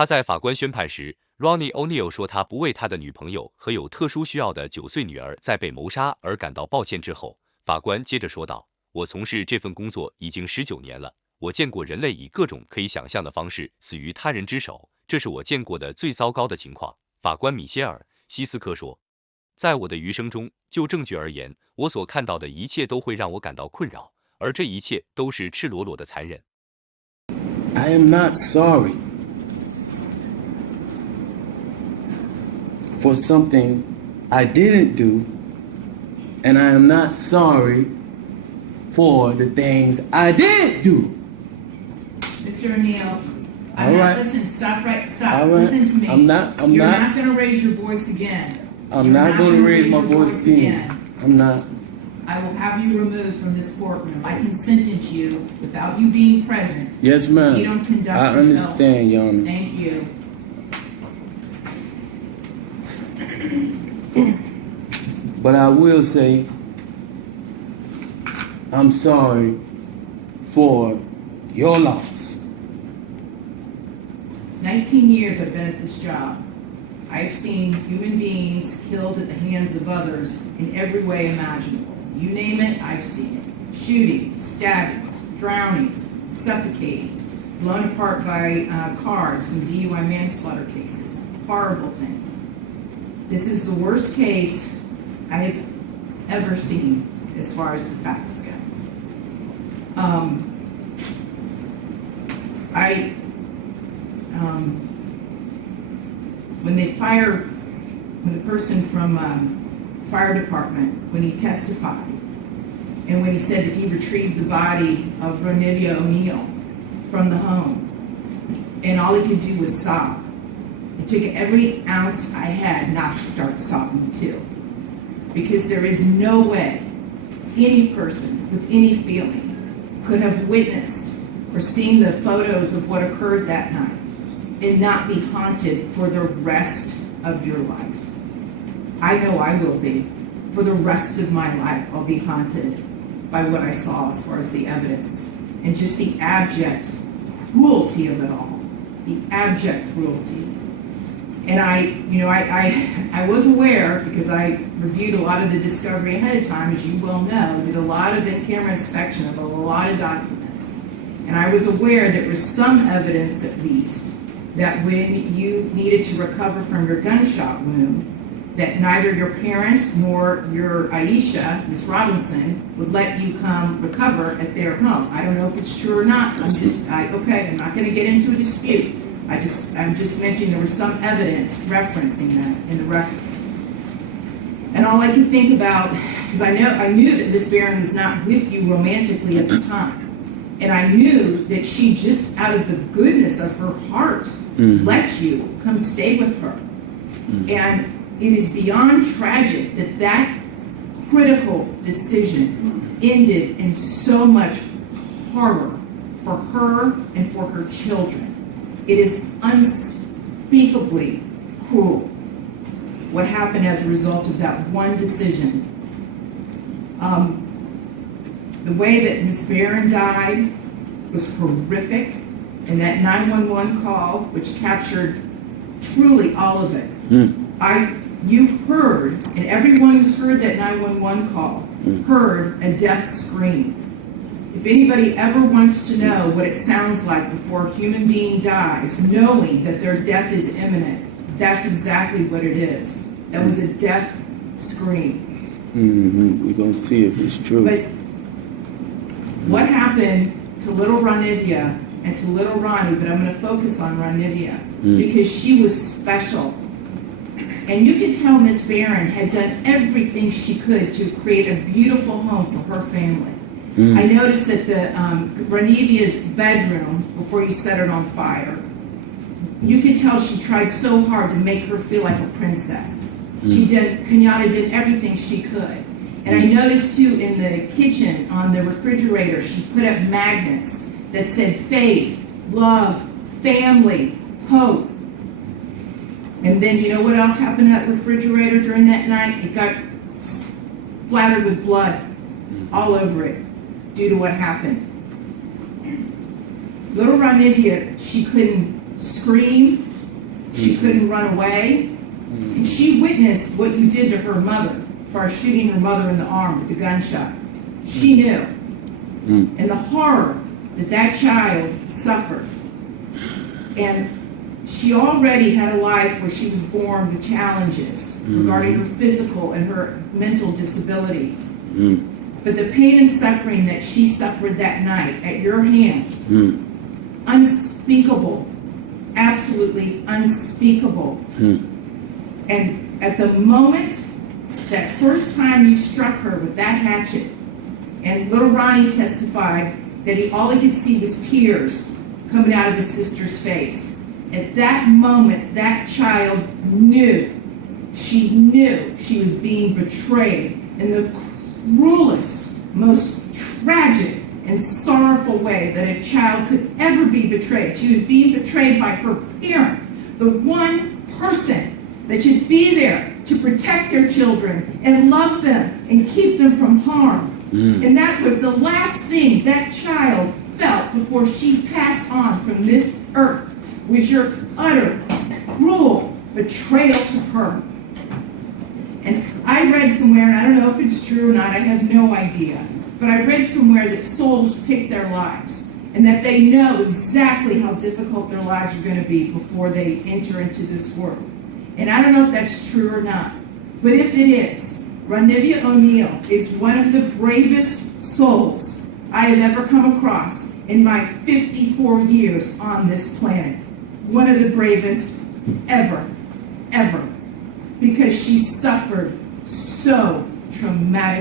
他在法官宣判时 ，Ronnie O'Neal 说他不为他的女朋友和有特殊需要的9岁女儿在被谋杀而感到抱歉之后，法官接着说道：“我从事这份工作已经19年了，我见过人类以各种可以想象的方式死于他人之手，这是我见过的最糟糕的情况。”法官米歇尔·希斯克说：“在我的余生中，就证据而言，我所看到的一切都会让我感到困扰，而这一切都是赤裸裸的残忍。” I am not sorry for something I didn't do, and I am not sorry for the things I did do. Mr. O'Neal, All right. Listen, stop. All right. Listen to me. I'm not You're not going to raise your voice again. I'm not going to raise my voice again. I'm not. I will have you removed from this courtroom. I can sentence you without you being present. Yes, ma'am. You don't conduct I yourself. understand, Your Honor. Thank you. But I will say, I'm sorry for your loss. 19 years I've been at this job. I've seen human beings killed at the hands of others in every way imaginable. You name it, I've seen it. Shootings, stabbings, drownings, suffocatings, blown apart by cars in DUI manslaughter cases. Horrible things. This is the worst case I have ever seen as far as the facts go. When the person from fire department, when he testified, and when he said that he retrieved the body of Ronivia O'Neal from the home, and all he could do was sob. It took every ounce I had not to start sobbing too. Because there is no way any person with any feeling could have witnessed or seen the photos of what occurred that night and not be haunted for the rest of your life. I know I will be. For the rest of my life, I'll be haunted by what I saw as far as the evidence and just the abject cruelty of it all. The abject cruelty. And I was aware, because I reviewed a lot of the discovery ahead of time, as you well know, did a lot of in-camera inspection of a lot of documents. And I was aware there was some evidence, at least, that when you needed to recover from your gunshot wound, that neither your parents nor your Aisha, Miss Robinson, would let you come recover at their home. I don't know if it's true or not. I'm not going to get into a dispute. I'm just mentioning there was some evidence referencing that in the records. And all I could think about, because I knew that Miss Barron was not with you romantically at the time. And I knew that she just, out of the goodness of her heart, let you come stay with her. And it is beyond tragic that that critical decision ended in so much horror for her and for her children. It is unspeakably cruel what happened as a result of that one decision. The way that Ms. Barron died was horrific, and that 911 call, which captured truly all of it. You heard, and everyone who's heard that 911 call heard a death scream. If anybody ever wants to know what it sounds like before a human being dies, knowing that their death is imminent, that's exactly what it is. That was a death scream. We're going to see if it's true. But what happened to little Ronivia and to little Ronnie, but I'm going to focus on Ronivia, because she was special. And you could tell Miss Barron had done everything she could to create a beautiful home for her family. I noticed that the Ronivia's bedroom, before you set it on fire, you could tell she tried so hard to make her feel like a princess. Kenyatta did everything she could. And I noticed too in the kitchen, on the refrigerator, she put up magnets that said faith, love, family, hope. And then you know what else happened to that refrigerator during that night? It got splattered with blood all over it due to what happened. Little Ronivia, she couldn't scream, She couldn't run away. And she witnessed what you did to her mother, as far as shooting her mother in the arm with the gunshot. She knew. And the horror that child suffered. And she already had a life where she was born with challenges regarding her physical and her mental disabilities. But the pain and suffering that she suffered that night at your hands, unspeakable, absolutely unspeakable. And at the moment, that first time you struck her with that hatchet, and little Ronnie testified that all he could see was tears coming out of his sister's face. At that moment, that child knew she was being betrayed in the cruelest, most tragic and sorrowful way that a child could ever be betrayed. She was being betrayed by her parent, the one person that should be there to protect their children and love them and keep them from harm. And that was the last thing that child felt before she passed on from this earth, was your utter, cruel betrayal to her. And I read somewhere, and I don't know if it's true or not, I have no idea, but I read somewhere that souls pick their lives, and that they know exactly how difficult their lives are going to be before they enter into this world. And I don't know if that's true or not, but if it is, Ronivia O'Neal is one of the bravest souls I have ever come across in my 54 years on this planet. One of the bravest ever, because she suffered so traumatic